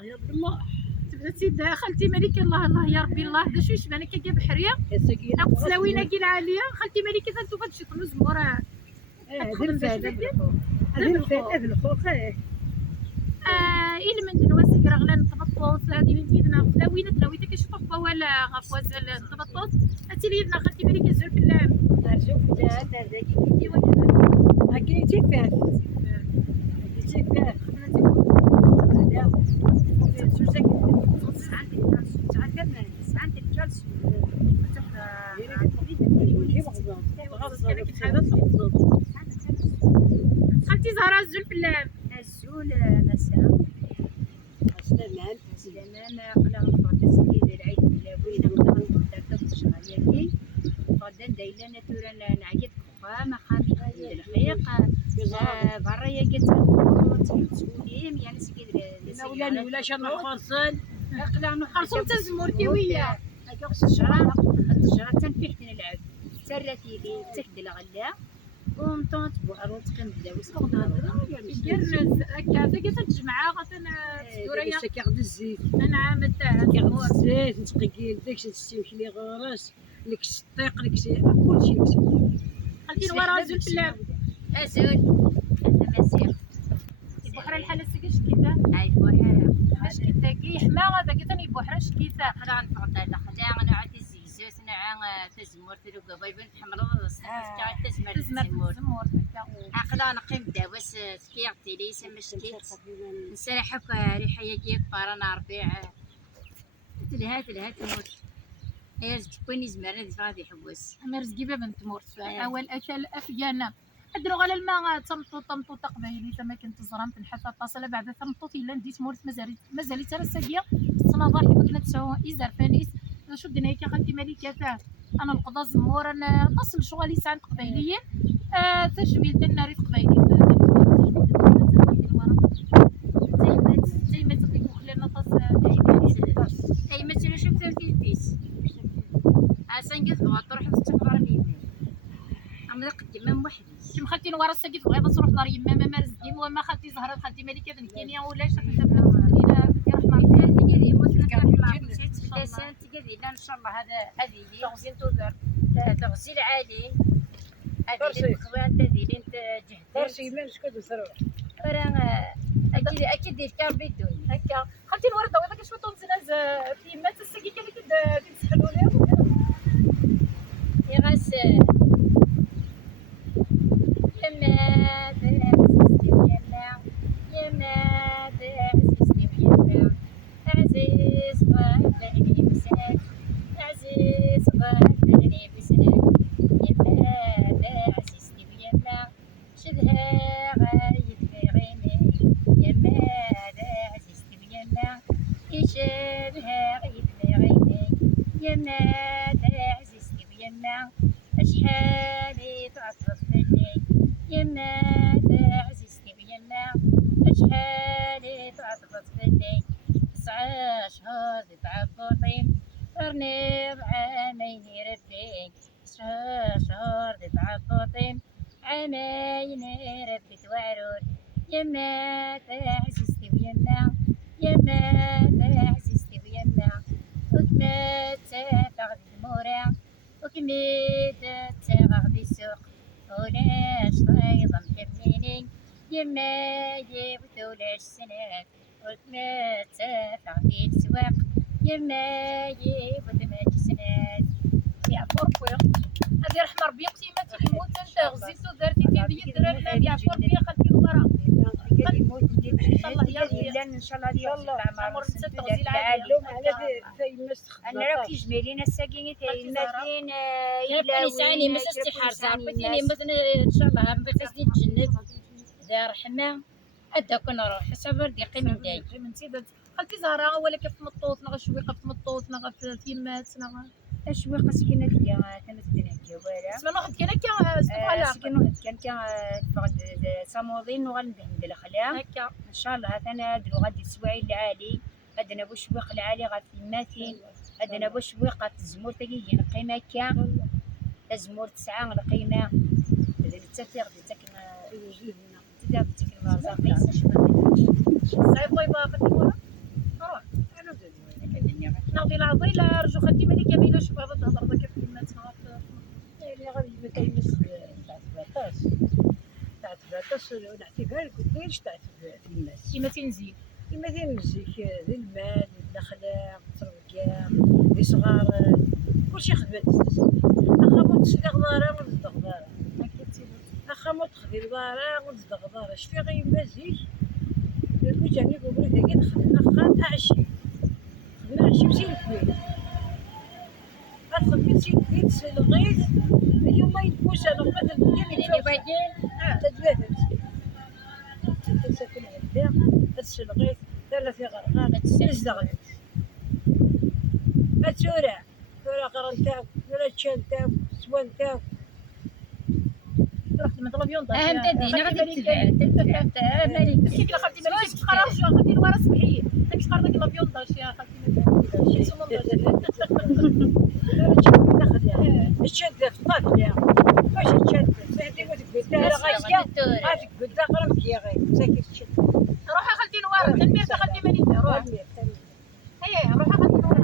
الله يا الله. سيد خالتي ملكه الله يا ربي الله هذا شو يشبه انا كي بحريه يا سكينة قسلاوينا كي العاليه خالتي ملكه فانتو فهادشي كله زمور هذا الخوخ إلا من دنواسك راه غلا نتبطوط هادي من يدنا فلاوينا تلاويتا كيشطف ولا غفواز التبطوط هاتي لي يدنا خالتي ملكه زول في اللام شوف جات هذاك ايوا كذا هاكي تيفات خالتي زهره الزول في اللام الزول مساء سلامة قلنا نفرد سيدي العيد ميلادي قلنا نفرد الشهر ياكي غدا دايلنا تورا نعيط ما خامي الخيق برا يا تسوليم يعني سكيد ولا شان خاصن قلنا خرصوم تزمور كيويه الشجرة تنفيح نلعب سرتي لي تكدل غلا ومطونت بوحروت قنبله وسقطنا يجرز هكا تلقى تجمعها غتنا دوريا كياخد الزيت انا عام تاع كياخد الزيت نتقيل داكشي تستوي لي غراس لك الطيق لك كلشي خلتي ورا زول في اللعب ازول انا مسير البحر الحاله سكاش كذا هاي بوحه باش كذا كي حما هذا كذا البحر اش كذا خلا نفقد لا خلا انا عاد الزيزوس نعا تزمور تلقى بايبن تحمل تزمر عقلا نقيم داوس سكيع تيلي سمشتيت نسرح ريحه يجيك بارانا ربيع تلهات تموت هي تكوني زمرنا غادي يحوس مرزقي بنت مورت اول اكل افيانا ادرو على الماء تمطو تقبيلي تما كنت زرام تنحفى تصل بعد تمطو الا نديت مورت مازال ترى الساقيه الصناداح ما كنا تساو ازار فانيس شو الدنيا كي خالتي مليكه تاع انا القضاء زمور انا تصل شغلي ساعه قبيليين تجميل الناري قبيلي زي ما تقولوا خلينا طاس اي مثلا شفت في البيس عسانقف تروح تستقرني اما قدام وحدي كيما خالتي نوار الساقيت بغيت تروح دار يما ما مرزقين وما خالتي زهره خالتي مليكه كينيا ولا شي حاجه خلينا في رحمه تقدي موت تقدي لا ان شاء الله هذه لي تغزين تودر تغسيل عالي هذه الاخوان هذه انت فرشي جهدت من شكون تسرع راه اكيد دير كاربي الدنيا هكا خالتي نوار الضوي داك شويه تنزناز في يما الساقي كان كتسحلوا ليه يا غاس أشحالي تعطف مني يما عزيزتي بيما أشحالي تعطف مني 9 شهور تعبطي رنيض عامين ربي 9 شهور تعبطي عامين ربي توعرون يما عزيزتي بيما يما عزيزتي بيما وكما تفقد المورا وكميت تغض السوق ولاش طايضة مكملين يما جيبت ولاش سنات وكما تفقد السواق يما جيبت ماج سنات يا فرقويا هذه رحمه ربي قيمه الموت انت غزيتو درتي في بيد الدراري يا فرقويا خالتي الورا ان شاء الله ديال عمر تغزي العالم على انا راه كيجملينا الساكينه المدين الا يسعاني ما استحار زعما مثلا ان شاء الله بغيتي تجنب دار رحمه هدا كنا نروح حسب ردي قيم داي من سيدات خالتي زهره ولا كيف مطوط نغا شويقه في مطوط نغا في تيمات نغا شوي قسكينه ديال كانت دينا الجواله اسمع واحد كان كا سبحان سكن واحد كان فقد صامودين وغندهن بالخلا هكا ان شاء الله انا درو غادي السواعي العالي عندنا بوشويق العالي غادي الماتين عندنا بوشويق الزمور تاكي القيمه كا الزمور 9 القيمه هذا التفيق ديال تاكن تداب تاكن مرزاقي صعيب طيبه خالتي ورا إلا رجو خدي مالي كامله شوف هذا تهضر كيف كلماتها يعني غادي ما كيمس تاع تباطاس تاع تباطاس نعطيها لك كاينش تاع تلماس كيما تنزيل كيما تنمزيك ذي المال الاخلاق التربيه لي صغار كلشي خدمات اخا مو تصدق دارا ونصدق دارا اخا مو تخدي دارا ونصدق دارا شتي غير مازيك كنت يعني قبل ذاك نخدم اخا اعشي خدمنا عشي مسير كبير ادخل في سيدي تسلغيت اليوم ما يدوش انا قد الدنيا اللي باقي تدوات تسكن هدا تسلغيت ثلاث غرغار تزدغت اتورا ثورا قرنتاو ثورا تشانتاو سوانتاو رحت من طلب يونطا انت دينا غادي تبع مالك كيف خالتي مالك تقرا شو خالتي الورا سمحي تمشي تقرا داك لافيون طاش يا خالتي مالك شي الشد في الطاف واش الشد سهدي وتقول لا غادي تقول لا غرمك يا غير ساكت الشد روحي خالتي نوار تنمير خالتي مالك روح هيا روحي خالتي نوار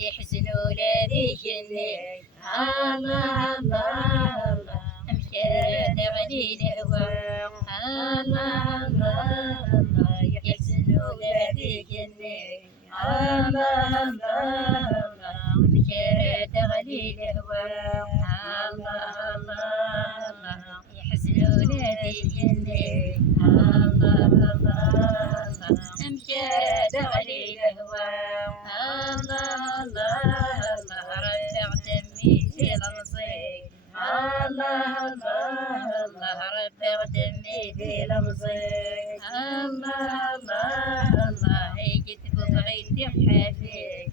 يحزنوا لذي جني الله الله الله أمشي تغني الهوى الله الله الله يحزنوا لذي جني الله الله الله أمشي تغني الهوى الله الله الله يحزنوا لذي جني الله الله الله أمشي تغني الهوى الله الله الله ربع دمي في لمصي الله الله الله ربع دمي في لمصي الله الله الله جيت بغيت بحالي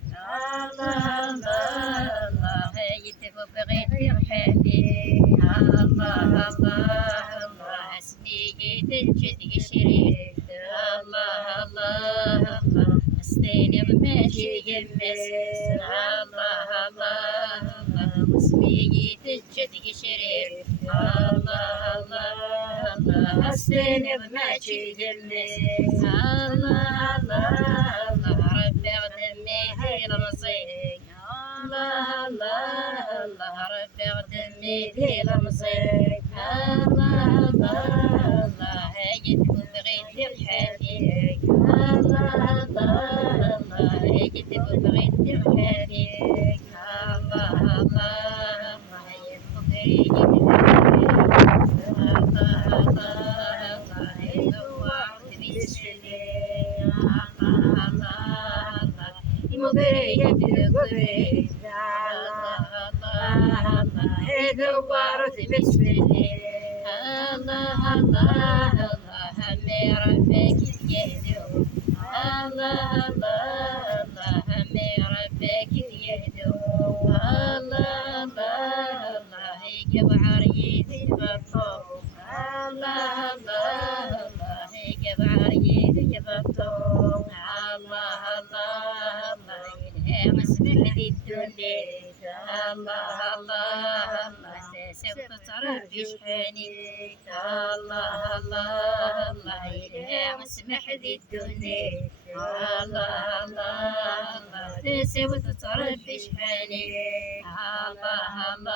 الله الله الله جيت بغيت بحالي الله الله الله اسمي جيت الجد شريك الله الله الله استيني بماشي يمس الله الله الله اسمي تجد شريف الله الله الله استيني بماشي يمس الله الله الله ربع دمي في المصير الله الله الله ربع دمي في المصير الله الله الله هاجت بغيت بحالي الله الله الله هاجت بغيت بحالي مقرية بالقبري الله الله الله دورت بسم الله الله الله الله همي ربك يهدو الله الله الله همي ربك يهدو الله الله الله يقبع ريدي بطو الله الله الله يقبع ريدي بطو الله الله الله يلهم اسمح لي الدنيا الله الله الله سوف تعرف شحني الله الله الله يلهم اسمح لي الدنيا الله الله الله سوف تعرف شحني الله الله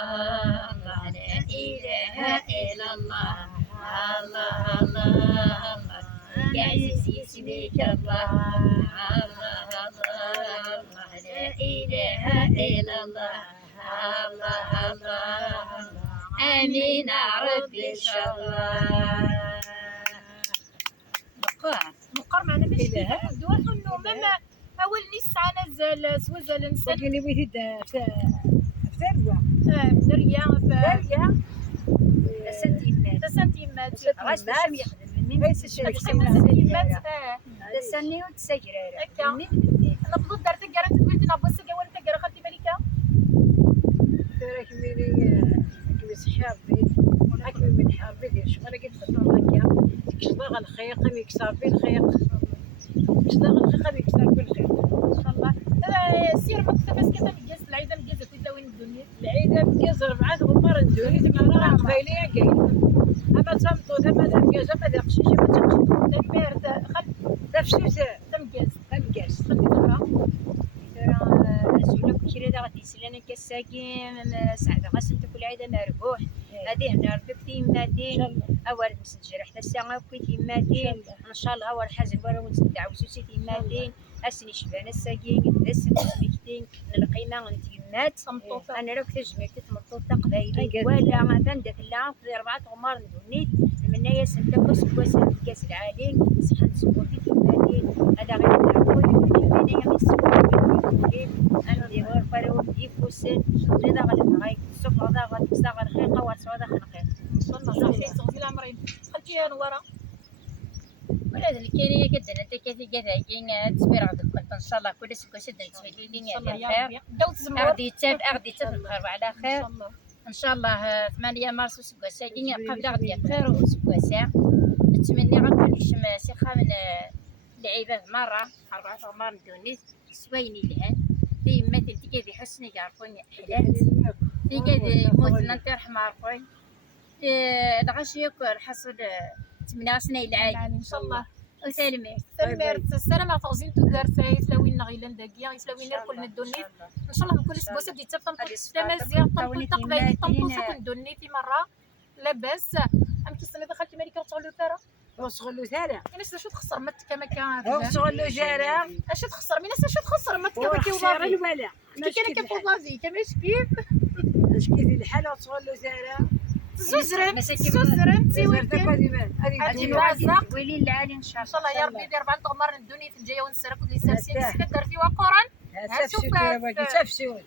الله لا اله الا الله الله الله الله يا عزيزي اسمك الله الله الله الله لا اله الا الله الله الله امين ربي ان شاء الله مقر معنا باش ندوي انه ماما اول نسعى نزل سوزل نسل اللي بغيتي فتروا دريا داريا سنتيمات غاش باش يخدم مني بس الشيء سنتيمات تسني وتسجري هكا نبض درت كرا تقولتي نبغى سكا ولا تكرا خدي ملكه تراك ميري كيما صحابي راكي من حربي ديال شغل قلت فطور هكا كشطاغ الخيق ميكسر في الخيق كشطاغ الخيق ميكسر في الخيق ان شاء الله سير مكتب بس كذا مجلس العيده مجلس كذا وين الدنيا العيدة مجاز 4 غمار ندوري تقرا قبيلية كاين اما تمطو اما لا مجاز اما لا قشيش اما تمشي تنمير خد تفشيش تمجلس مجاز خدي دابا زولا بكري دا غادي يسلنا كساكين سعد غاسل كل عيده مربوح هذه هنا ربك تيماتين اول مسجر حتى الساعه كي تيماتين ان شاء الله اول حاجه ورا ونسدع وسوسي تيماتين اسني شبان الساكين دس مسميكتين القيمه انت يمات صمتوطه انا لو كنت جمعت تمطوطه قبايلي ولا ما بندت لا في 4 غمار ندونيت من هي سنت بس كوسه كاس العالي صحن سبورتي تيماتين هذا غير نعرفوا يعني من سبورتي انا اللي هو فرو دي فوسن لذا غادي غاي السفره هذا غادي تستغل خيقه ورسوله خلقين ان شاء الله صحيح تغزي العمرين خلتيها نورا ولا الكيريه كدنا انت كيفي كذا تصبر غادي كنت ان شاء الله كل سكه سد تفيدين ان شاء الله يا يا خير ربي دوت زمرو غادي تفهم الخير وعلى ان خير شاء الله ان شاء الله 8 مارس وسكه ساكين قبل غادي خير وسكه ساعه نتمنى غنكون شي سيخه من اللعيبه مره 4 غمار ندونيت سويني لهان في مثل تيكي حسني يعرفوني حلات تيكي موت ننطير حمار خويا دغاش ياكل حصل 8 سنين العالي ان شاء الله وسلمي سلمير السلام توزين تدار سلاوين نغيلان داكيا سلاوين نركل ندونيت ان شاء الله نكون سبوسه بديت تمازيغ طنطو تقبايلي طنطو سكون دونيتي مره لاباس ام كيستنى دخلتي مالك تغلو ترى وصغلو ثارة انا شو تخسر ما كما كان وصغلو جارة اش تخسر من اش تخسر ما كما كي وخسارة وضافي الولا كي كان كيف وضافي كما كيف اش كيدير الحال وصغلو ثارة زوزرم زوزرم تيويكن غادي الوازق ويلي العالي ان شاء ان شاء الله يا ربي دير 4 غمار الدنيا الجايه ونسرك ودي سارسين سكت درتي وقران تفسير